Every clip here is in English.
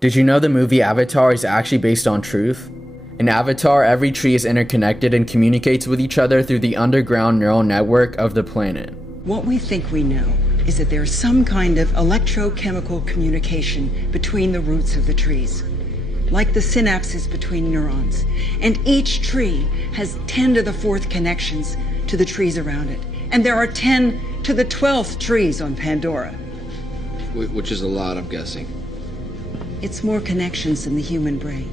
Did you know the movie Avatar is actually based on truth? In Avatar, every tree is interconnected and communicates with each other through the underground neural network of the planet. What we think we know is that there's some kind of electrochemical communication between the roots of the trees, like the synapses between neurons. And each tree has 10 to the 4th connections to the trees around it. And there are 10 to the 12th trees on Pandora. Which is a lot, I'm guessing. It's more connections than the human brain.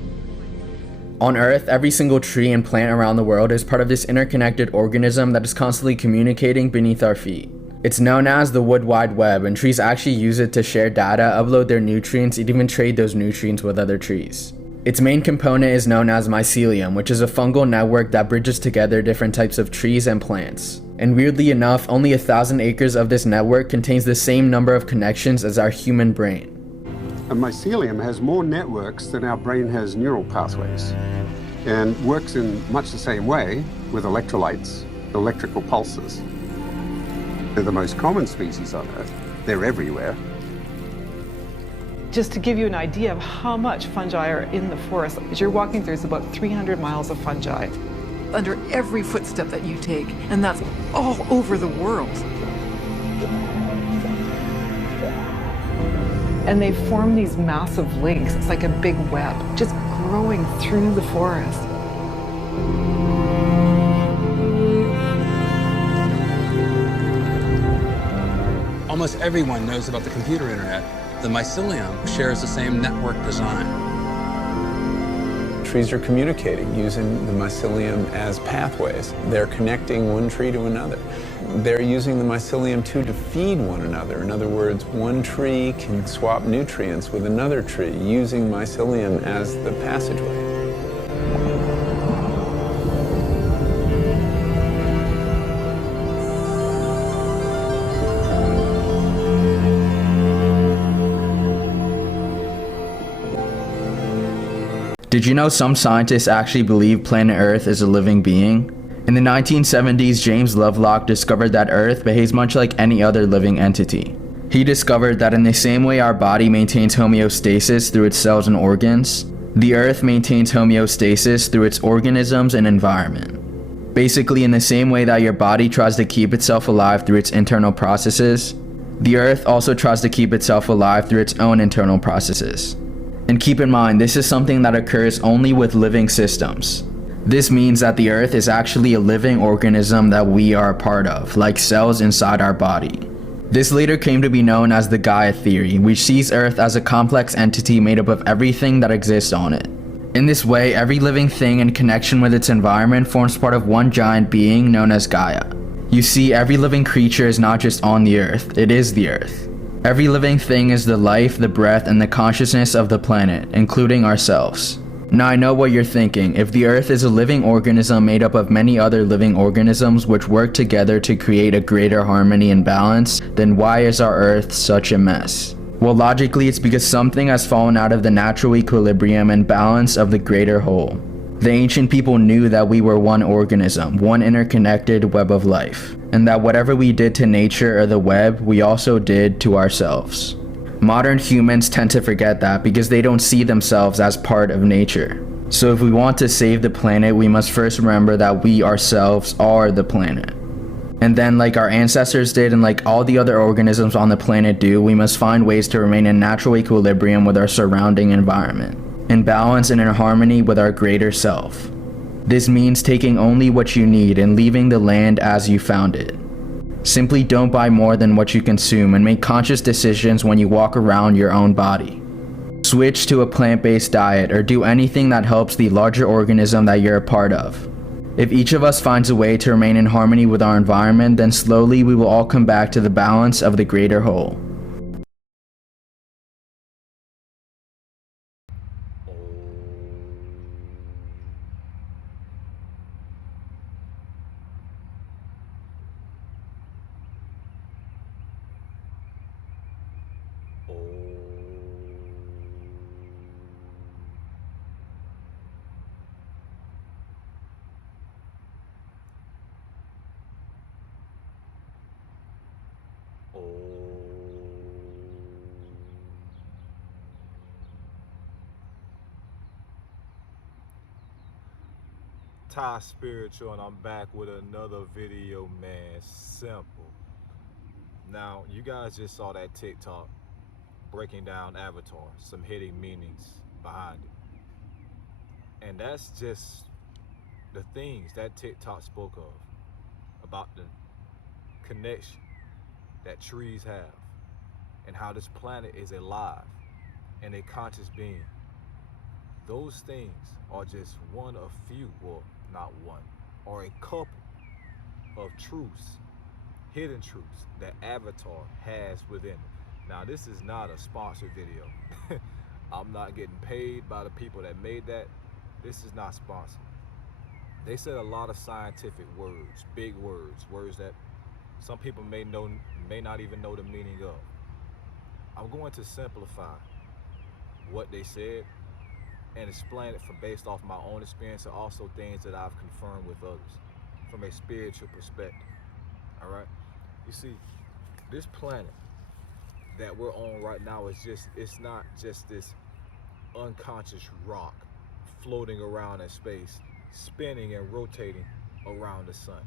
On Earth, every single tree and plant around the world is part of this interconnected organism that is constantly communicating beneath our feet. It's known as the Wood Wide Web, and trees actually use it to share data, upload their nutrients, and even trade those nutrients with other trees. Its main component is known as mycelium, which is a fungal network that bridges together different types of trees and plants. And weirdly enough, only 1,000 acres of this network contains the same number of connections as our human brain. A mycelium has more networks than our brain has neural pathways, and works in much the same way with electrolytes, electrical pulses. They're the most common species on Earth. They're everywhere. Just to give you an idea of how much fungi are in the forest, as you're walking through, it's about 300 miles of fungi. Under every footstep that you take, and that's all over the world. And they form these massive links. It's like a big web, just growing through the forest. Almost everyone knows about the computer internet. The mycelium shares the same network design. Trees are communicating using the mycelium as pathways. They're connecting one tree to another. They're using the mycelium too to feed one another. In other words, one tree can swap nutrients with another tree using mycelium as the passageway. Did you know some scientists actually believe planet Earth is a living being? In the 1970s, James Lovelock discovered that Earth behaves much like any other living entity. He discovered that in the same way our body maintains homeostasis through its cells and organs, the Earth maintains homeostasis through its organisms and environment. Basically, in the same way that your body tries to keep itself alive through its internal processes, the Earth also tries to keep itself alive through its own internal processes. And keep in mind, this is something that occurs only with living systems. This means that the Earth is actually a living organism that we are a part of, like cells inside our body. This later came to be known as the Gaia Theory, which sees Earth as a complex entity made up of everything that exists on it. In this way, every living thing in connection with its environment forms part of one giant being known as Gaia. You see, every living creature is not just on the Earth, it is the Earth. Every living thing is the life, the breath, and the consciousness of the planet, including ourselves. Now I know what you're thinking. If the Earth is a living organism made up of many other living organisms which work together to create a greater harmony and balance, then why is our Earth such a mess? Well, logically, it's because something has fallen out of the natural equilibrium and balance of the greater whole. The ancient people knew that we were one organism, one interconnected web of life, and that whatever we did to nature or the web, we also did to ourselves. Modern humans tend to forget that because they don't see themselves as part of nature. So if we want to save the planet, we must first remember that we ourselves are the planet. And then, like our ancestors did and like all the other organisms on the planet do, we must find ways to remain in natural equilibrium with our surrounding environment, in balance and in harmony with our greater self. This means taking only what you need and leaving the land as you found it. Simply don't buy more than what you consume and make conscious decisions when you walk around your own body. Switch to a plant-based diet or do anything that helps the larger organism that you're a part of. If each of us finds a way to remain in harmony with our environment, then slowly we will all come back to the balance of the greater whole. Oh. Ty Spiritual, and I'm back with another video, man. Simple. Now, you guys just saw that TikTok breaking down Avatar, some hidden meanings behind it. And that's just the things that TikTok spoke of, about the connection that trees have, and how this planet is alive and a conscious being. Those things are just one of few, well, not one, or a couple of truths, hidden truths that Avatar has within it. Now, this is not a sponsored video. I'm not getting paid by the people that made that. This is not sponsored. They said a lot of scientific words, big words, words that some people may not even know the meaning of. I'm going to simplify what they said and explain it based off my own experience, and also things that I've confirmed with others from a spiritual perspective. All right? You see, this planet that we're on right now it's not just this unconscious rock floating around in space, spinning and rotating around the sun.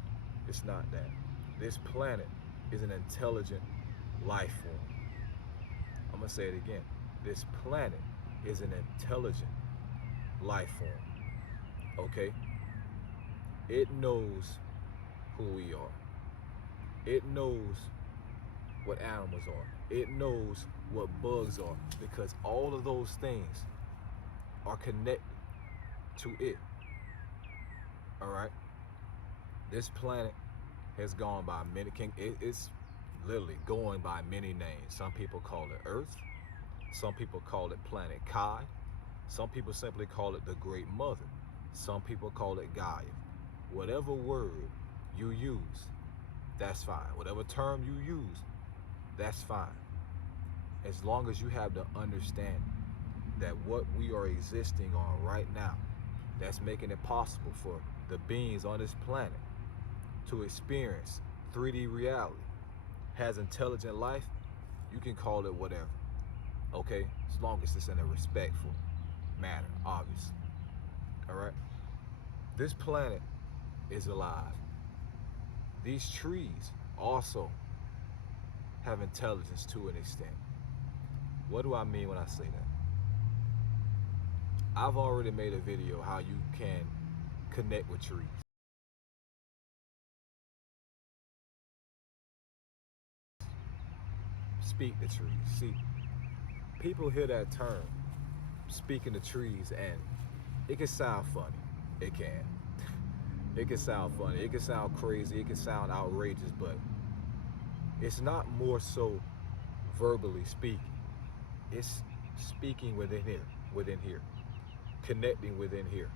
It's not that. This planet is an intelligent life form. I'm gonna say it again. This planet is an intelligent life form, okay? It knows who we are. It knows what animals are. It knows what bugs are, because all of those things are connected to it, all right? This planet has gone by many, it's literally going by many names. Some people call it Earth. Some people call it Planet Kai. Some people simply call it the Great Mother. Some people call it Gaia. Whatever word you use, that's fine. Whatever term you use, that's fine. As long as you have the understanding that what we are existing on right now, that's making it possible for the beings on this planet to experience 3D reality, has intelligent life, you can call it whatever, okay? As long as it's in a respectful manner, obviously, all right? This planet is alive. These trees also have intelligence to an extent. What do I mean when I say that? I've already made a video how you can connect with trees. Speak to trees. See, people hear that term, speaking to trees, and it can sound funny. It can. It can sound funny. It can sound crazy. It can sound outrageous, but it's not more so verbally speaking. It's speaking within here, connecting within here.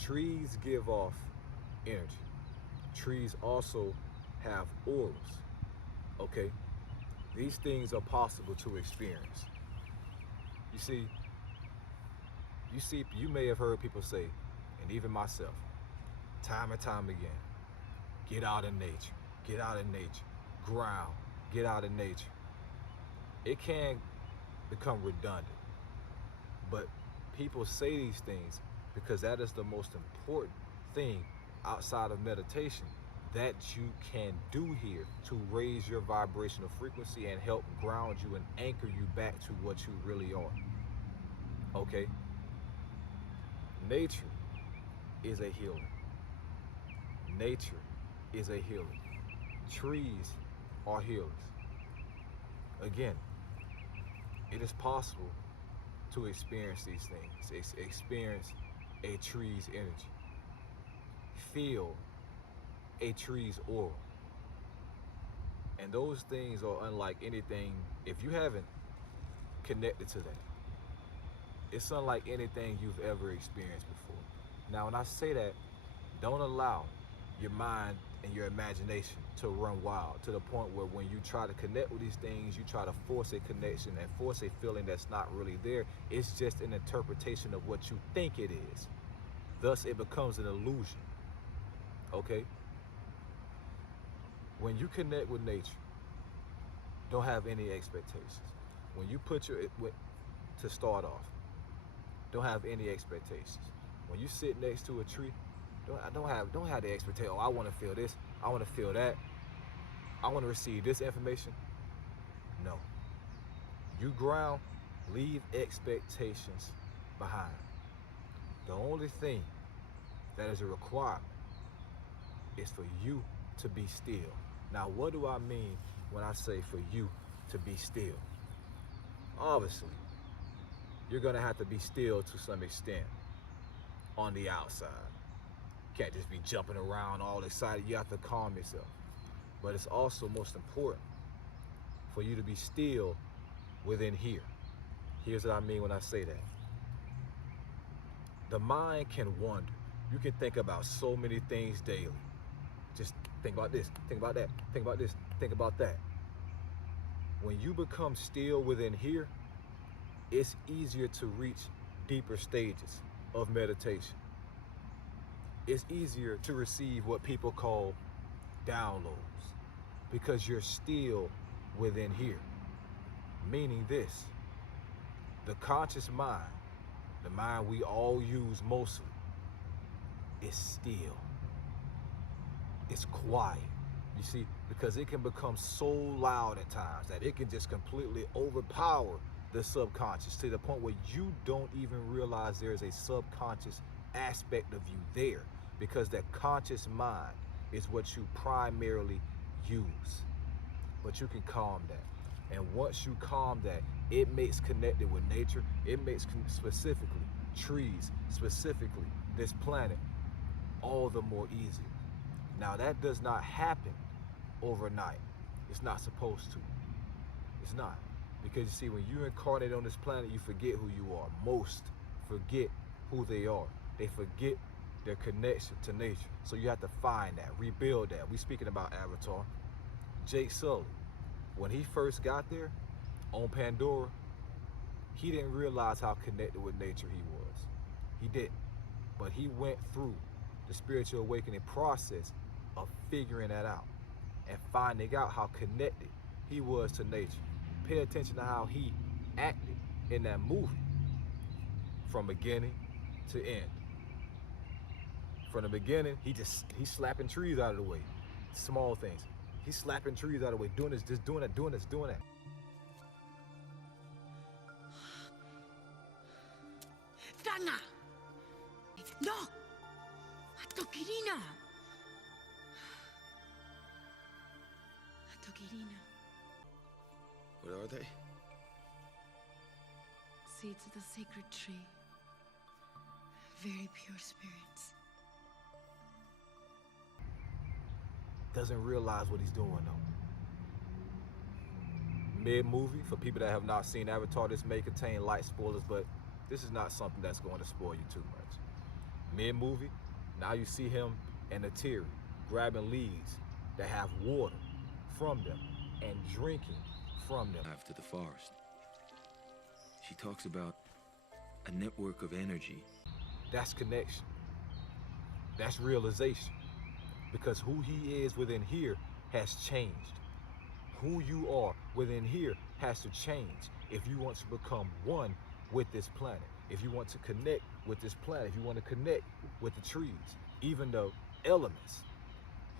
Trees give off energy. Trees also have auras, okay? These things are possible to experience. You may have heard people say, and even myself, time and time again, get out in nature, get out in nature, ground, get out in nature. It can become redundant, but people say these things because that is the most important thing outside of meditation that you can do here to raise your vibrational frequency and help ground you and anchor you back to what you really are, okay? Nature is a healer. Nature is a healer. Trees are healers. Again, it is possible to experience these things, experience a tree's energy, feel a tree's aura. And those things are unlike anything, if you haven't connected to that, it's unlike anything you've ever experienced before. Now, when I say that, don't allow your mind and your imagination to run wild to the point where when you try to connect with these things, you try to force a connection and force a feeling that's not really there. It's just an interpretation of what you think it is. Thus, it becomes an illusion, okay? When you connect with nature, don't have any expectations. When you put to start off, don't have any expectations. When you sit next to a tree, don't have the expectation, oh, I want to feel this, I want to feel that, I want to receive this information. No. You ground, leave expectations behind. The only thing that is a requirement is for you to be still. Now, what do I mean when I say for you to be still? Obviously, you're gonna have to be still to some extent on the outside. You can't just be jumping around all excited. You have to calm yourself. But it's also most important for you to be still within here. Here's what I mean when I say that. The mind can wander. You can think about so many things daily. Just think about this, think about that, think about this, think about that. When you become still within here, it's easier to reach deeper stages of meditation. It's easier to receive what people call downloads because you're still within here. Meaning this, the conscious mind, the mind we all use mostly, is still. It's quiet. You see, because it can become so loud at times that it can just completely overpower the subconscious to the point where you don't even realize there's a subconscious aspect of you there, because that conscious mind is what you primarily use. But you can calm that. And once you calm that, it makes connected with nature, it makes specifically trees, specifically this planet, all the more easier. Now that does not happen overnight. It's not supposed to. It's not. Because you see, when you incarnate on this planet, you forget who you are. Most forget who they are. They forget their connection to nature. So you have to find that, rebuild that. We speaking about Avatar. Jake Sully, when he first got there on Pandora, he didn't realize how connected with nature he was. He didn't. But he went through the spiritual awakening process of figuring that out and finding out how connected he was to nature. Pay attention to how he acted in that movie from beginning to end. From the beginning, he's slapping trees out of the way. Small things. He's slapping trees out of the way, doing this, just doing that, doing this, doing that. Dana! No! Atokirina! Atokirina. What are they? Seeds of the sacred tree. Very pure spirits. Doesn't realize what he's doing though. Mid-movie, for people that have not seen Avatar, this may contain light spoilers, but this is not something that's going to spoil you too much. Mid-movie, now you see him and Atiri grabbing leaves that have water from them and drinking from them. After the forest, she talks about a network of energy. That's connection. That's realization. Because who he is within here has changed. Who you are within here has to change if you want to become one with this planet. If you want to connect with this planet, if you want to connect with the trees, even the elements,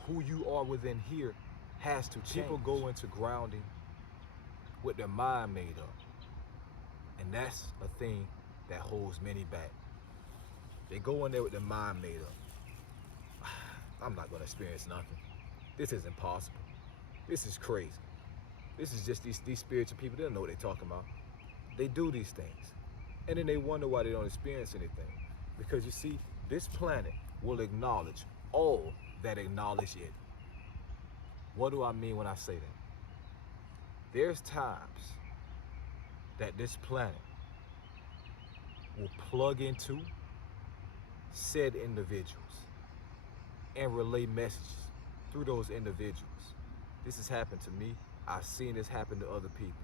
who you are within here has to change. People go into grounding with their mind made up. And that's a thing that holds many back. They go in there with their mind made up. I'm not gonna experience nothing. This is impossible. This is crazy. This is just these spiritual people, they don't know what they're talking about. They do these things. And then they wonder why they don't experience anything. Because you see, this planet will acknowledge all that acknowledge it. What do I mean when I say that? There's times that this planet will plug into said individuals and relay messages through those individuals. This has happened to me. I've seen this happen to other people.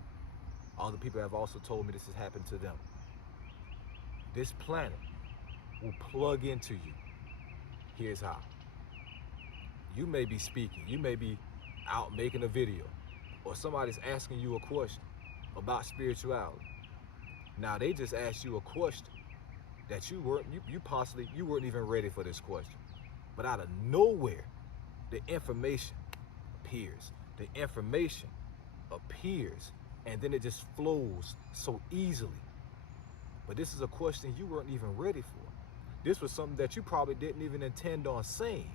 Other people have also told me this has happened to them. This planet will plug into you. Here's how. You may be speaking, you may be out making a video, or somebody's asking you a question about spirituality. Now they just asked you a question that you weren't even ready for this question. But out of nowhere, the information appears. The information appears, and then it just flows so easily. But this is a question you weren't even ready for. This was something that you probably didn't even intend on saying.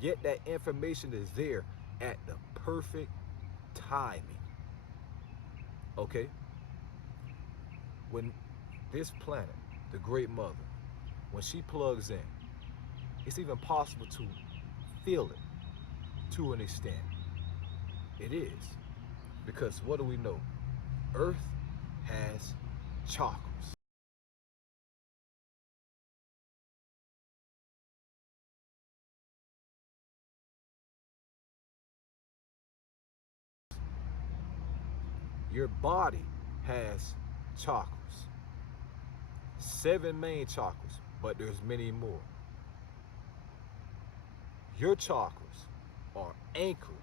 Yet that information is there at the perfect timing. Okay? When this planet, the Great Mother, when she plugs in, it's even possible to feel it to an extent. It is. Because what do we know? Earth has chakras. Your body has chakras. 7 main chakras, but there's many more. Your chakras are anchored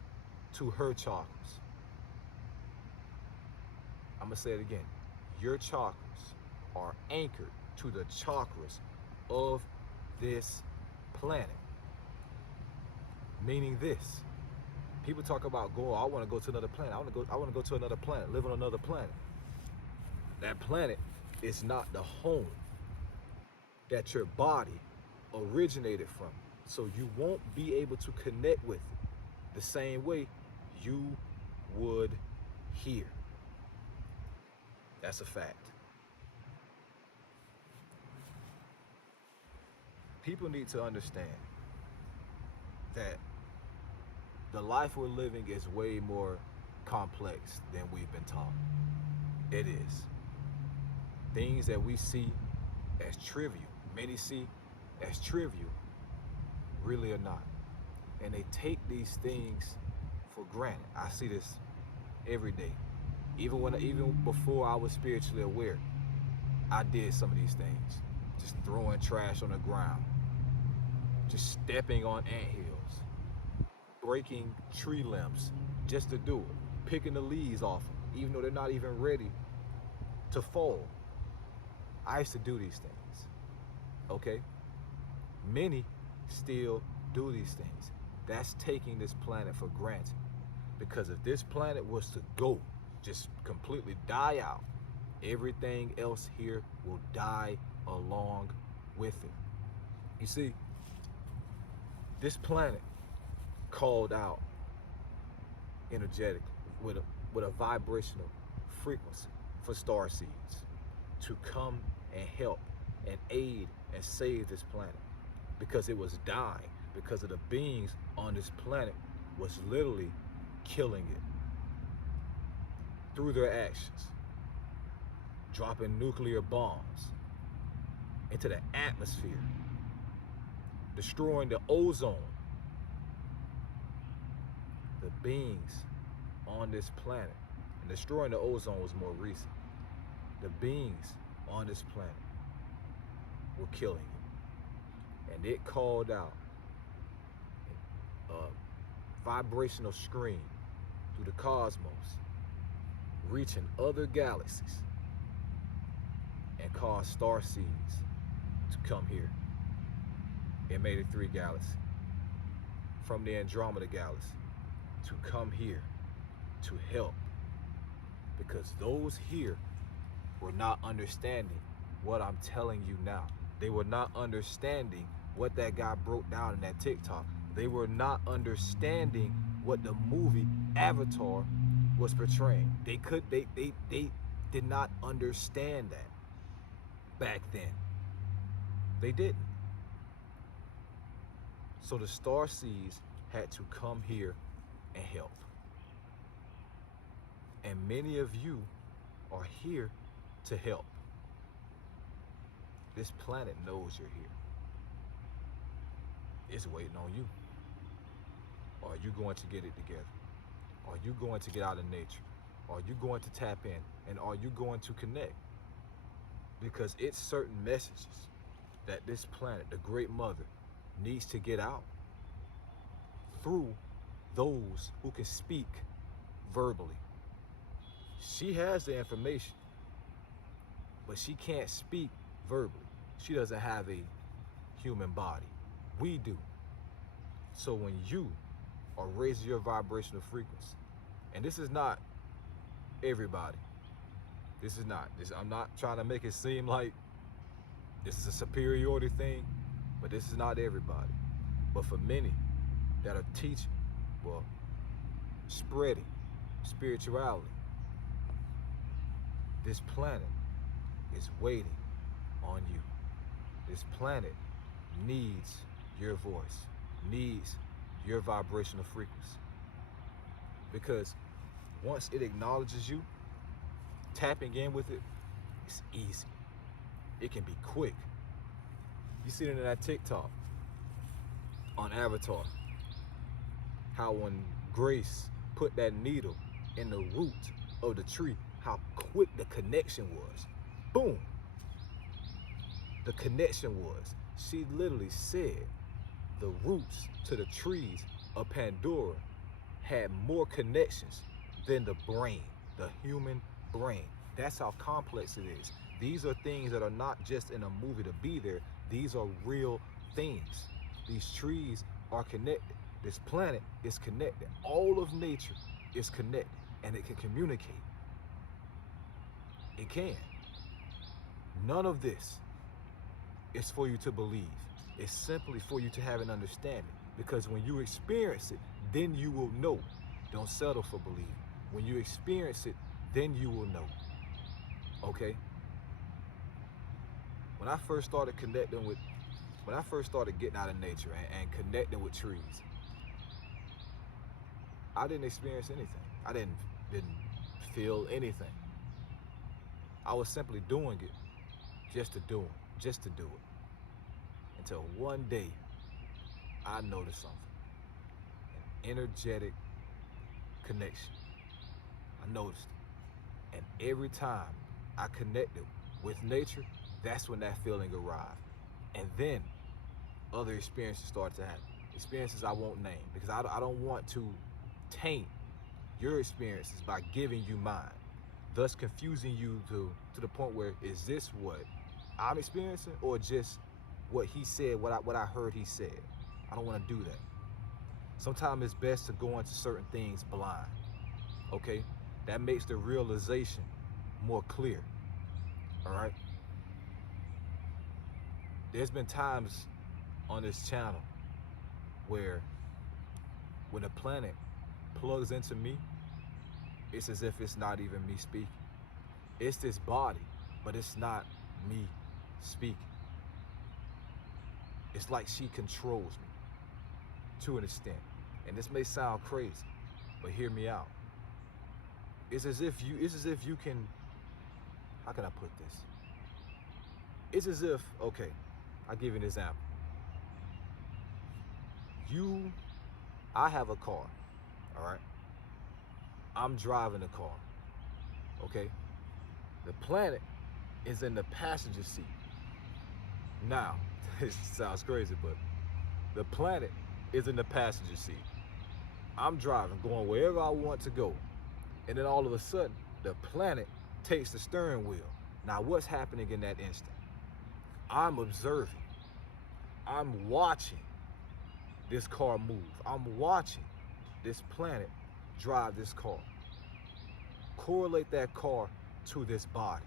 to her chakras. I'm gonna say it again. Your chakras are anchored to the chakras of this planet. Meaning this. People talk about I want to go to another planet. I want to go to another planet, live on another planet. That planet is not the home that your body originated from. So you won't be able to connect with it the same way you would here. That's a fact. People need to understand that the life we're living is way more complex than we've been taught. It is. Things that we see as trivial, many see as trivial, really are not. And they take these things for granted. I see this every day. Even before I was spiritually aware, I did some of these things. Just throwing trash on the ground, just stepping on anthills, breaking tree limbs just to do it, picking the leaves off them, even though they're not even ready to fall. I used to do these things, okay? Many still do these things. That's taking this planet for granted. Because if this planet was to go, just completely die out, everything else here will die along with it. You see, this planet called out energetically with a vibrational frequency for star seeds to come and help and aid and save this planet, because it was dying, because of the beings on this planet was literally killing it through their actions, dropping nuclear bombs into the atmosphere, destroying the ozone. The beings on this planet, and destroying the ozone was more recent. The beings on this planet were killing it. And it called out a vibrational scream through the cosmos, reaching other galaxies, and caused star seeds to come here. It made it 3 galaxies from the Andromeda galaxy to come here to help, because those here were not understanding what I'm telling you now. They were not understanding what that guy broke down in that TikTok. They were not understanding what the movie Avatar was portraying. They did not understand that back then. They didn't. So the star seeds had to come here and help. And many of you are here to help. This planet knows you're here. It's waiting on you. Are you going to get it together? Are you going to get out in nature? Are you going to tap in? And are you going to connect? Because it's certain messages that this planet, the Great Mother, needs to get out through those who can speak verbally. She has the information, but she can't speak verbally. She doesn't have a human body. We do. So when you are raising your vibrational frequency, and this is not everybody. This is not. I'm not trying to make it seem like this is a superiority thing, but this is not everybody. But for many that are teaching, well, spreading spirituality, this planet is waiting on you. This planet needs your voice, needs your vibrational frequency. Because once it acknowledges you, tapping in with it, it's easy. It can be quick. You see it in that TikTok on Avatar, how when Grace put that needle in the root of the tree, how quick the connection was. Boom. The connection was. She literally said the roots to the trees of Pandora had more connections than the brain, the human brain. That's how complex it is. These are things that are not just in a movie to be there. These are real things. These trees are connected. This planet is connected. All of nature is connected, and it can communicate. It can. None of this is for you to believe. It's simply for you to have an understanding. Because when you experience it, then you will know. Don't settle for believing. When you experience it, then you will know. Okay? When I first started getting out of nature and connecting with trees, I didn't experience anything. I didn't feel anything. I was simply doing it just to do it. Until one day, I noticed something. An energetic connection. I noticed it. And every time I connected with nature, that's when that feeling arrived. And then other experiences started to happen. Experiences I won't name, because I don't want to taint your experiences by giving you mine, thus confusing you to the point where, is this what I'm experiencing or just what he said, what I heard he said? I don't want to do that. Sometimes it's best to go into certain things blind, okay? That makes the realization more clear, all right? There's been times on this channel where when the planet plugs into me, it's as if it's not even me speaking. It's this body, but it's not me speaking. It's like she controls me to an extent. And this may sound crazy, but hear me out. It's as if you can, how can I put this? It's as if, okay, I'll give you an example. I have a car, all right? I'm driving the car, okay? The planet is in the passenger seat. Now, this sounds crazy, but the planet is in the passenger seat. I'm driving, going wherever I want to go. And then all of a sudden, the planet takes the steering wheel. Now, what's happening in that instant? I'm observing. I'm watching this car move. I'm watching this planet drive this car. Correlate that car to this body,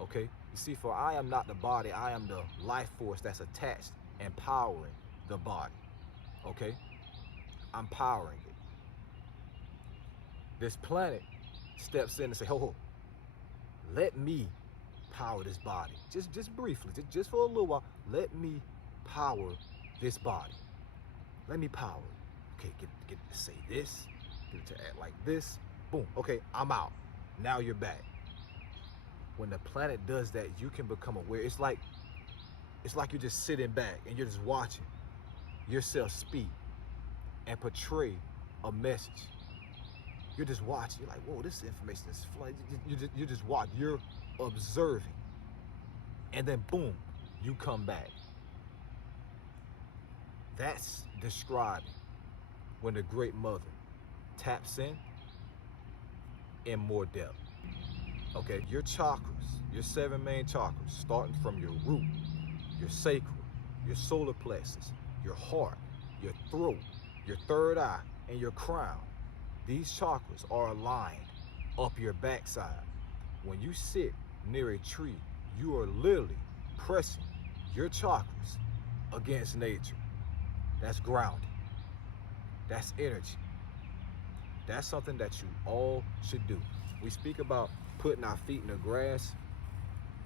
okay? You see, for I am not the body, I am the life force that's attached and powering the body, okay? I'm powering it. This planet steps in and say, ho, let me power this body. Just briefly, just for a little while, let me power this body. Let me power it. Okay, get it to say this, get it to act like this. Boom, okay, I'm out. Now you're back. When the planet does that, you can become aware. It's like you're just sitting back and you're just watching yourself speak and portray a message. You're just watching. You're like, whoa, this information is flying. You just watch. You're observing. And then boom, you come back. That's describing when the Great Mother taps in more depth. Okay, your chakras, Your 7 main chakras, starting from your root, your sacral, your solar plexus, your heart, your throat, your third eye, and your crown. These chakras are aligned up your backside. When you sit near a tree, you are literally pressing your chakras against nature. That's grounding. That's energy. That's something that you all should do. We speak about putting our feet in the grass.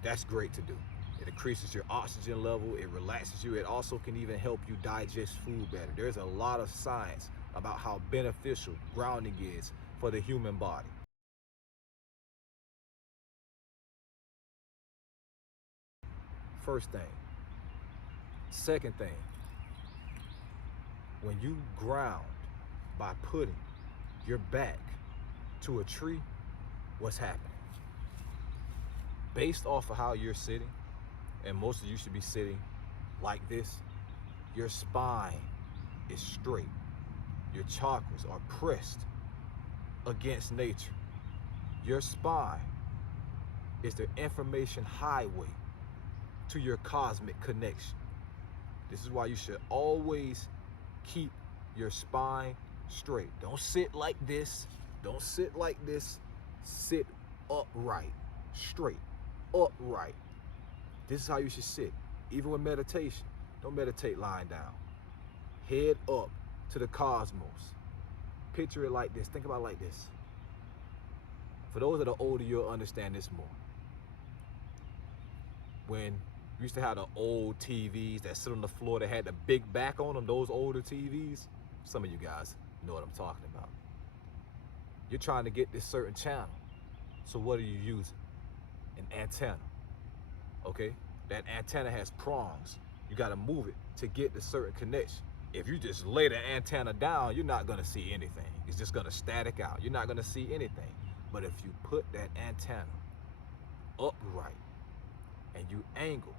That's great to do. It increases your oxygen level, it relaxes you. It also can even help you digest food better. There's a lot of science about how beneficial grounding is for the human body. First thing. Second thing, when you ground by putting your back to a tree, what's happening? Based off of how you're sitting, and most of you should be sitting like this, your spine is straight. Your chakras are pressed against nature. Your spine is the information highway to your cosmic connection. This is why you should always keep your spine straight. Don't sit like this. Don't sit like this. Sit upright, straight, upright. This is how you should sit. Even with meditation, don't meditate lying down. Head up to the cosmos. Picture it like this. Think about it like this. For those that are older, you'll understand this more. When we used to have the old TVs that sit on the floor that had the big back on them, those older TVs, some of you guys know what I'm talking about. You're trying to get this certain channel. So what are you using? An antenna. Okay? That antenna has prongs. You got to move it to get the certain connection. If you just lay the antenna down, you're not going to see anything. It's just going to static out. You're not going to see anything. But if you put that antenna upright and you angle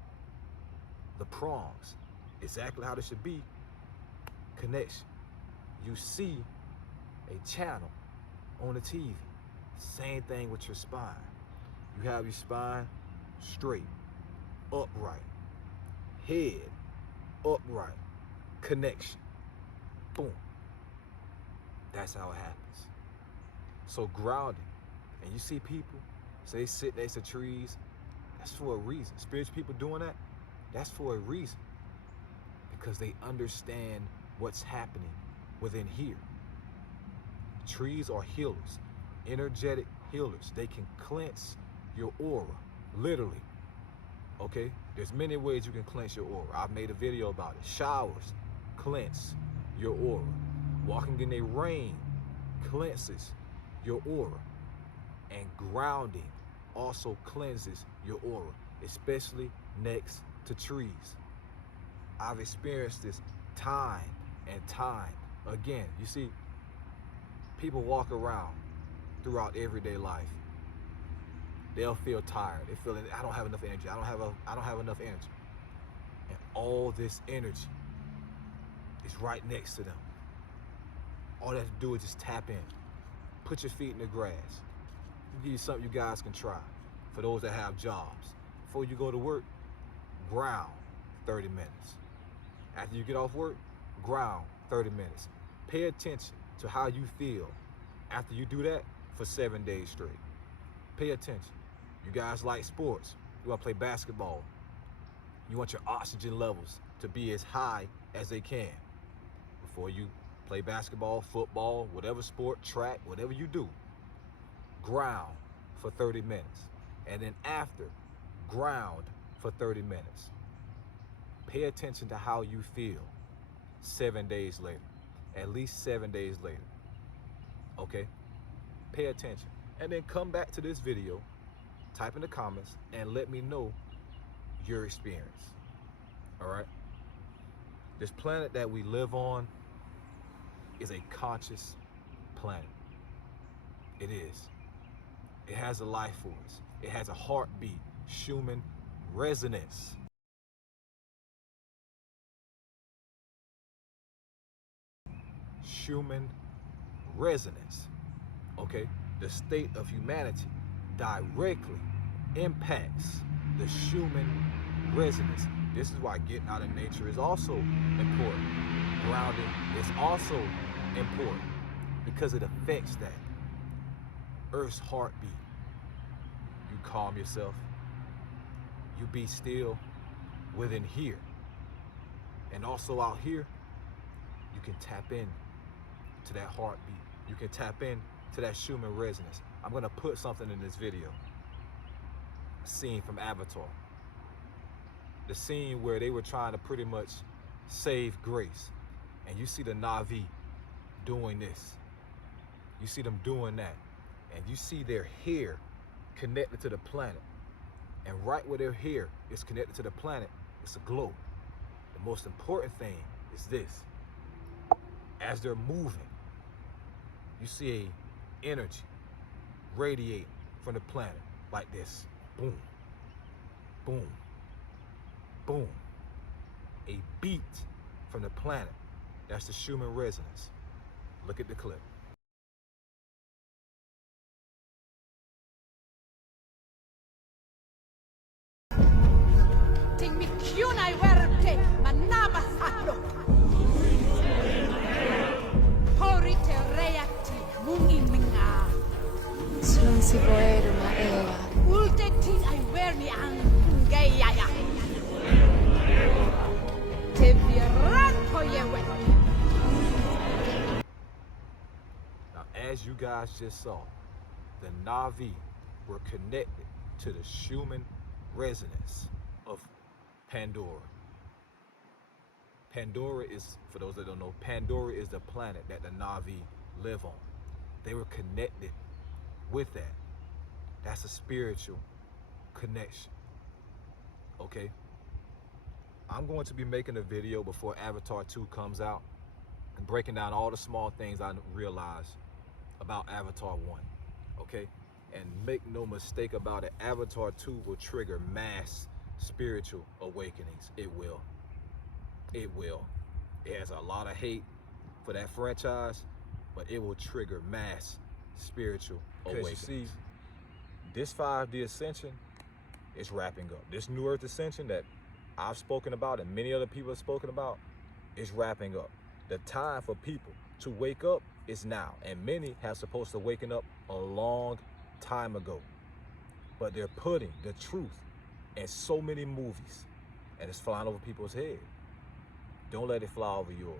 the prongs exactly how they should be, connection, you see a channel on the TV. Same thing with your spine. You have your spine straight, upright, head upright, connection, boom. That's how it happens. So grounding, and you see people say sit next to trees, that's for a reason. Spiritual people doing that, that's for a reason. Because they understand what's happening within here. Trees are healers, energetic healers. They can cleanse your aura, literally. Okay? There's many ways you can cleanse your aura. I've made a video about it. Showers cleanse your aura. Walking in the rain cleanses your aura. And grounding also cleanses your aura, especially next to trees. I've experienced this time and time again. You see, people walk around throughout everyday life. They'll feel tired. They feel I don't have enough energy. I don't have enough energy. And all this energy is right next to them. All they have to do is just tap in. Put your feet in the grass. I'll give you something you guys can try. For those that have jobs. Before you go to work, ground 30 minutes. After you get off work, ground 30 minutes. Pay attention to how you feel after you do that for 7 days straight. Pay attention. You guys like sports. You want to play basketball. You want your oxygen levels to be as high as they can. Before you play basketball, football, whatever sport, track, whatever you do, ground for 30 minutes. And then after, ground for 30 minutes. Pay attention to how you feel 7 days later. At least 7 days later. Okay? Pay attention. And then come back to this video, type in the comments, and let me know your experience. Alright? This planet that we live on is a conscious planet. It is. It has a life force. It has a heartbeat, Schumann resonance. Schumann resonance. Okay? The state of humanity directly impacts the Schumann resonance. This is why getting out in nature is also important. Grounding is also important because it affects that Earth's heartbeat. You calm yourself, you be still within here. And also out here, you can tap in to that heartbeat. You can tap in to that Schumann resonance. I'm gonna put something in this video. A scene from Avatar. The scene where they were trying to pretty much save Grace. And you see the Na'vi doing this. You see them doing that. And you see their hair connected to the planet. And right where their hair is connected to the planet, it's a glow. The most important thing is this. As they're moving, you see a energy radiating from the planet like this. Boom, boom, boom. A beat from the planet. That's the Schumann resonance. Look at the clip. Now, as you guys just saw, the Na'vi were connected to the Schumann resonance of Pandora. Pandora is, for those that don't know, Pandora is the planet that the Na'vi live on. They were connected with that. That's a spiritual connection, okay? I'm going to be making a video before Avatar 2 comes out and breaking down all the small things I realized about Avatar 1, okay? And make no mistake about it, Avatar 2 will trigger mass spiritual awakenings. It will. It will. It has a lot of hate for that franchise, but it will trigger mass spiritual awakenings. You see, this 5D Ascension is wrapping up. This New Earth Ascension that I've spoken about and many other people have spoken about is wrapping up. The time for people to wake up is now, and many have supposed to waken up a long time ago. But they're putting the truth in so many movies, and it's flying over people's head. Don't let it fly over yours.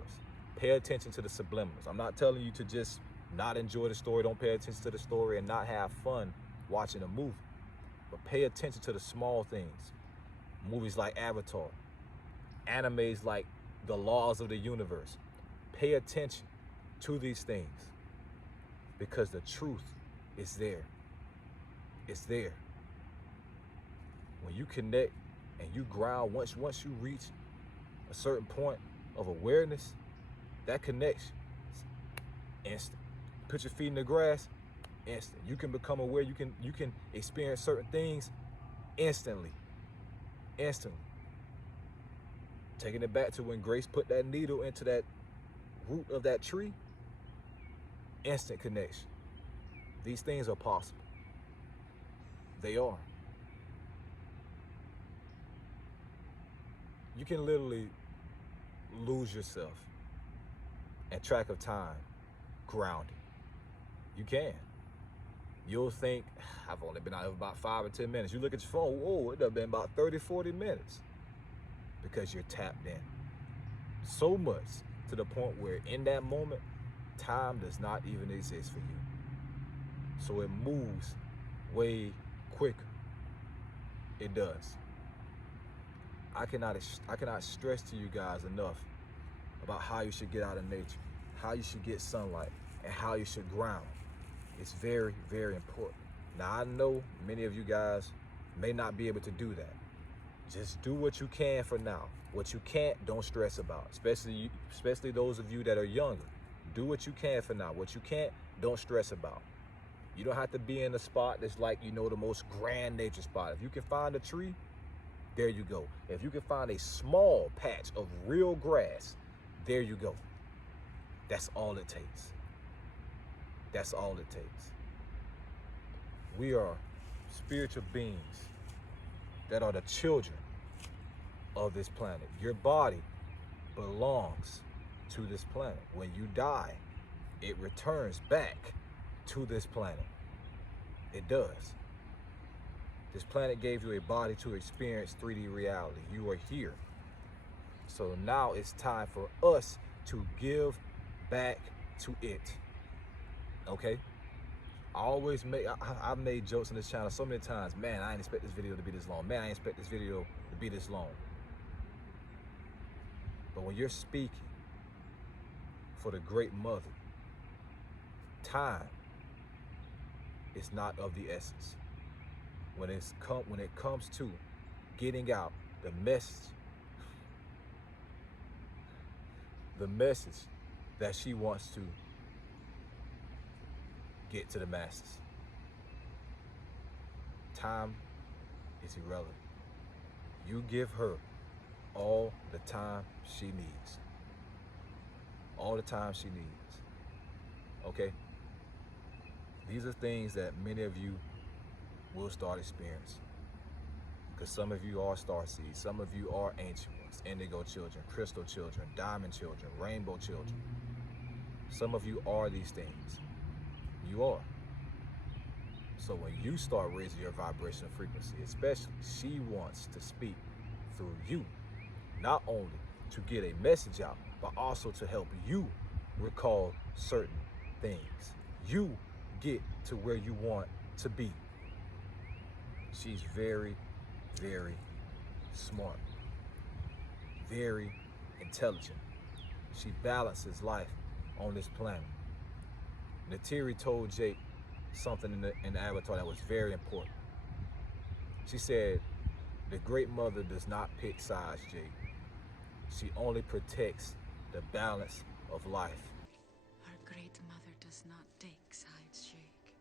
Pay attention to the subliminals. I'm not telling you to just not enjoy the story, don't pay attention to the story and not have fun watching a movie. But pay attention to the small things. Movies like Avatar, animes like The Laws of the Universe. Pay attention to these things because the truth is there. It's there. When you connect and you ground, once you reach a certain point of awareness, that connection is instant. Put your feet in the grass, instant. You can become aware, you can experience certain things instantly. Instantly. Taking it back to when Grace put that needle into that root of that tree, instant connection. These things are possible. They are. You can literally lose yourself and track of time grounded. You can. You'll think, I've only been out here about 5 or 10 minutes. You look at your phone, whoa, it done been about 30, 40 minutes. Because you're tapped in. So much to the point where in that moment, time does not even exist for you. So it moves way quicker. It does. I cannot stress to you guys enough about how you should get out of nature, how you should get sunlight, and how you should ground. It's very, very important. Now, I know many of you guys may not be able to do that. Just do what you can for now. What you can't, don't stress about, especially those of you that are younger. Do what you can for now. What you can't, don't stress about. You don't have to be in a spot that's like, you know, the most grand nature spot. If you can find a tree, there you go. If you can find a small patch of real grass, there you go. That's all it takes. That's all it takes. We are spiritual beings that are the children of this planet. Your body belongs to this planet. When you die, it returns back to this planet. It does. This planet gave you a body to experience 3D reality. You are here. So now it's time for us to give back to it. Okay? I've made jokes on this channel so many times. Man, I didn't expect this video to be this long. Man, I didn't expect this video to be this long. But when you're speaking for the Great Mother, time is not of the essence. When it comes to getting out the message that she wants to get to the masses, time is irrelevant. You give her all the time she needs. All the time she needs. Okay? These are things that many of you will start experiencing. Because some of you are starseeds, some of you are ancient ones, indigo children, crystal children, diamond children, rainbow children. Some of you are these things. You are. So when you start raising your vibrational frequency, especially, she wants to speak through you, not only to get a message out, but also to help you recall certain things. You get to where you want to be. She's very, very smart, very intelligent. She balances life on this planet. Natiri told Jake something in the avatar that was very important. She said, the Great Mother does not pick sides, Jake. She only protects the balance of life. Our Great Mother does not take sides, Jake.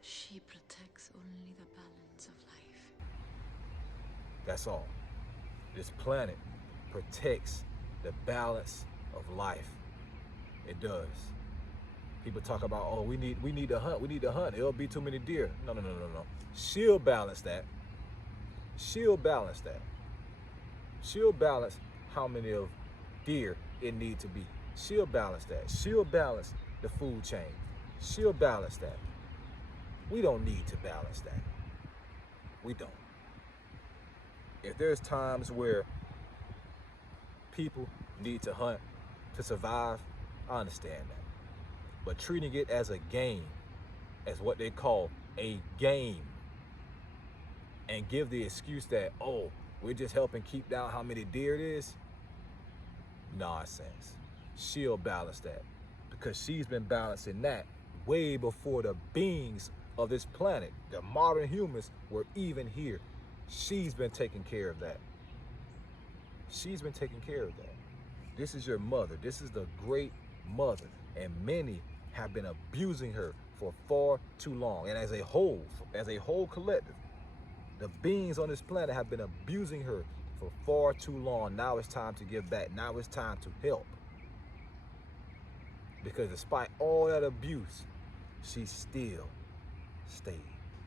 She protects only the balance of life. That's all. This planet protects the balance of life. It does. People talk about, oh, we need to hunt. It'll be too many deer. No. She'll balance that. She'll balance that. She'll balance how many of deer it need to be. She'll balance that. She'll balance the food chain. She'll balance that. We don't need to balance that. We don't. If there's times where people need to hunt to survive, I understand that. But treating it as a game, as what they call a game, and give the excuse that, oh, we're just helping keep down how many deer it is, nonsense. She'll balance that because she's been balancing that way before the beings of this planet, the modern humans, were even here. She's been taking care of that. She's been taking care of that. This is your mother. This is the Great Mother. And many have been abusing her for far too long. And as a whole collective, the beings on this planet have been abusing her for far too long. Now it's time to give back. Now it's time to help. Because despite all that abuse, she still stayed.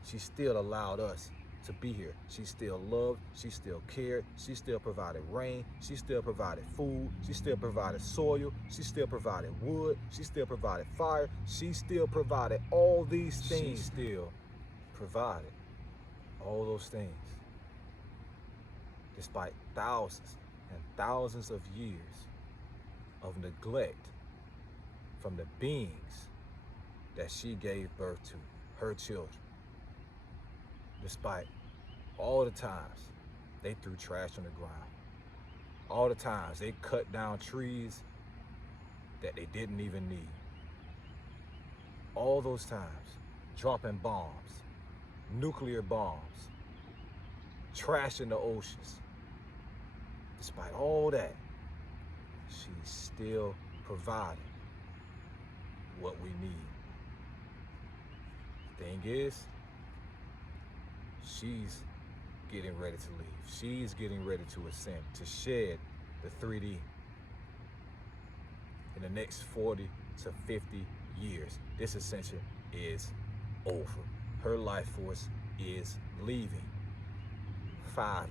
She still allowed us to be here. She still loved, she still cared, she still provided rain, she still provided food, she still provided soil, she still provided wood, she still provided fire, she still provided all these things. She still provided all those things. Despite thousands and thousands of years of neglect from the beings that she gave birth to, her children. Despite all the times they threw trash on the ground, all the times they cut down trees that they didn't even need, all those times dropping bombs, nuclear bombs, trash in the oceans. Despite all that, she's still providing what we need. Thing is, she's getting ready to leave. She's getting ready to ascend, to shed the 3D in the next 40 to 50 years. This ascension is over. her life force is leaving 5D.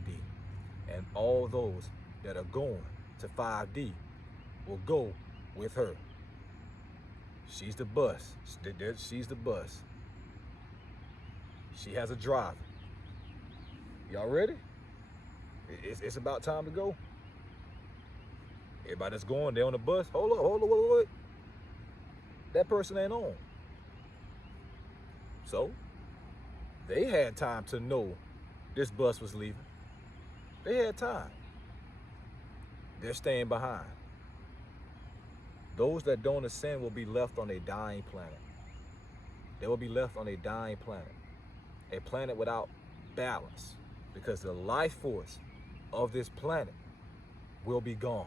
And all those that are going to 5D will go with her. She's the bus. She's the bus. She has a driver. Y'all ready? It's about time to go. Everybody that's going, they're on the bus. Hold up, wait. That person ain't on. So, they had time to know this bus was leaving. They had time. They're staying behind. Those that don't ascend will be left on a dying planet. They will be left on a dying planet. A planet without balance, because the life force of this planet will be gone,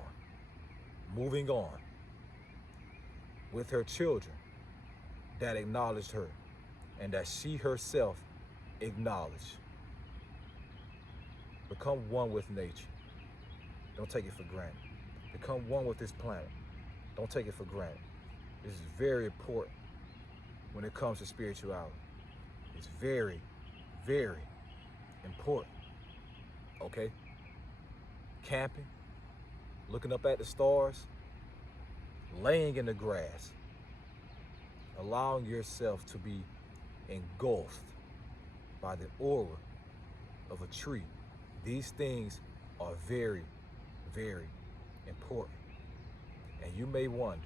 moving on with her children that acknowledged her and that she herself acknowledged. Become one with nature. Don't take it for granted. Become one with this planet. Don't take it for granted. This is very important when it comes to spirituality. It's very, very important. Okay? Camping, looking up at the stars, laying in the grass, allowing yourself to be engulfed by the aura of a tree. These things are very, very important. And you may wonder,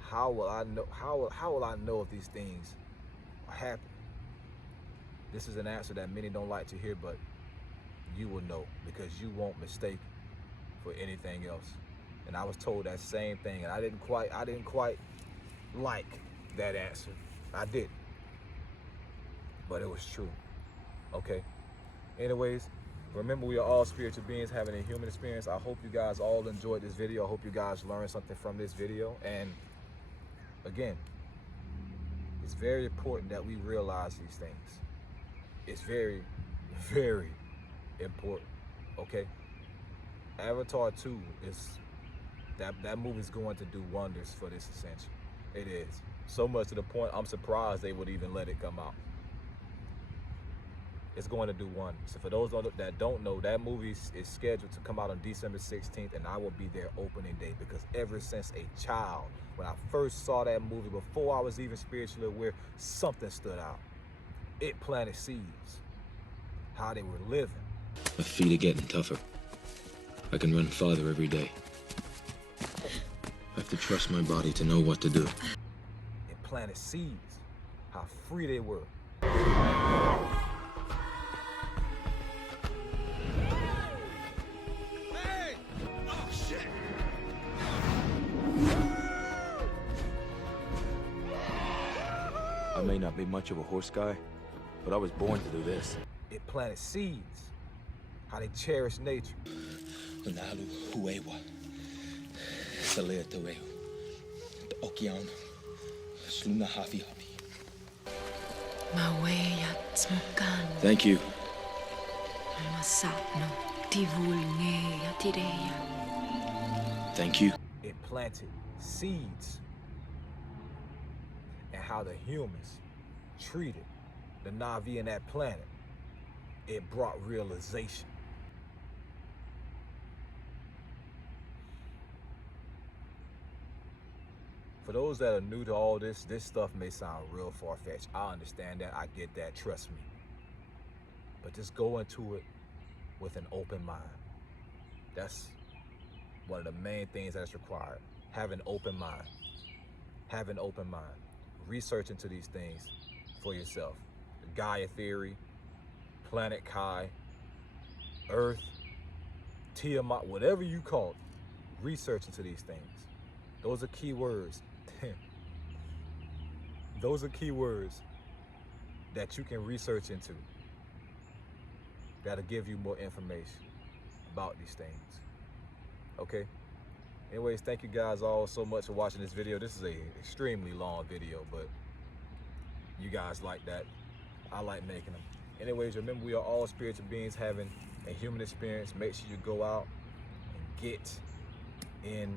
how will I know? How will I know if these things are happening? This is an answer that many don't like to hear, but you will know, because you won't mistake for anything else. And I was told that same thing, and I didn't quite like that answer. I didn't, but it was true. Okay. Anyways, remember, we are all spiritual beings having a human experience. I hope you guys all enjoyed this video. I hope you guys learned something from this video. And again, it's very important that we realize these things. It's very, very important. Okay? Avatar 2 is that movie is going to do wonders for this ascension. It is. So much to the point I'm surprised they would even let it come out. It's going to do wonders. So for those that don't know, that movie is scheduled to come out on December 16th, and I will be there opening day, because ever since a child, when I first saw that movie, before I was even spiritually aware, something stood out. It planted seeds. How they were living. My feet are getting tougher. I can run farther every day. I have to trust my body to know what to do. It planted seeds. How free they were. I may not be much of a horse guy, but I was born to do this. It planted seeds. How they cherish nature. Unalu huewa. Salea tereu. Okian. Sluna hafi hapi. Maweyat smukan. Thank you. Masapno tivulnge yatireya. Thank you. It planted seeds. And how the humans treated the Na'vi in that planet, it brought realization. For those that are new to all this stuff may sound real far-fetched. I understand that, I get that, trust me. But just go into it with an open mind. That's one of the main things that's required. Have an open mind. Have an open mind. Research into these things for yourself. The Gaia Theory, Planet Kai, Earth, Tiamat, whatever you call it, research into these things. Those are key words. Those are key words that you can research into. That'll give you more information about these things. Okay? Anyways, thank you guys all so much for watching this video. This is an extremely long video, but you guys like that. I like making them. Anyways, remember, we are all spiritual beings having a human experience. Make sure you go out and get in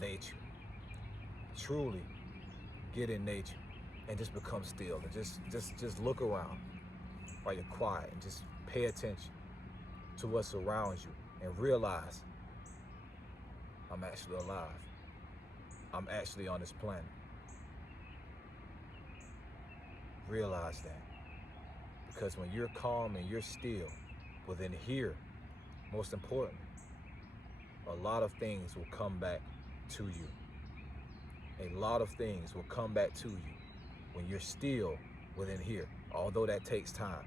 nature. Truly get in nature. and just become still and just look around while you're quiet and just pay attention to what surrounds you and realize I'm actually alive. I'm actually on this planet. Realize that. Because when you're calm and you're still within here, most important, a lot of things will come back to you. A lot of things will come back to you when you're still within here. Although that takes time,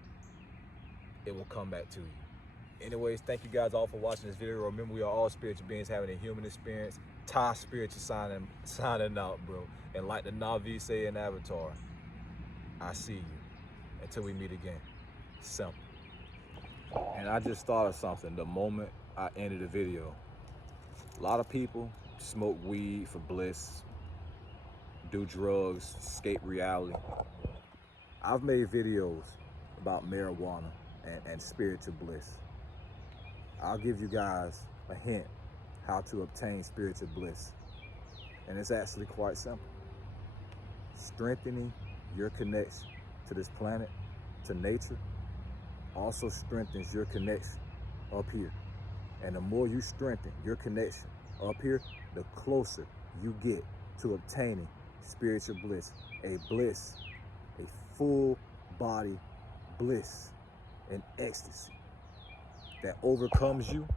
it will come back to you. Anyways, thank you guys all for watching this video. Remember, we are all spiritual beings having a human experience. Ty Spiritual signing out, bro. And like the Navi say in Avatar, I see you. Until we meet again. Simple. And I just thought of something the moment I ended the video. A lot of people smoke weed for bliss, do drugs, escape reality. I've made videos about marijuana and spiritual bliss. I'll give you guys a hint how to obtain spiritual bliss. And it's actually quite simple. Strengthening your connection to this planet, to nature, also strengthens your connection up here. And the more you strengthen your connection up here, the closer you get to obtaining spiritual bliss. A full body bliss and ecstasy that overcomes you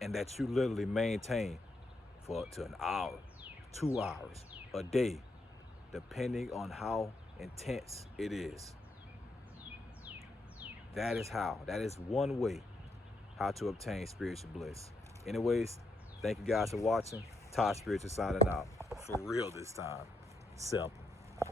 and that you literally maintain for up to an hour, 2 hours, a day, depending on how intense it is. That is one way how to obtain spiritual bliss. Anyways, thank you guys for watching. Ty Spiritual signing out. For real this time. Simple.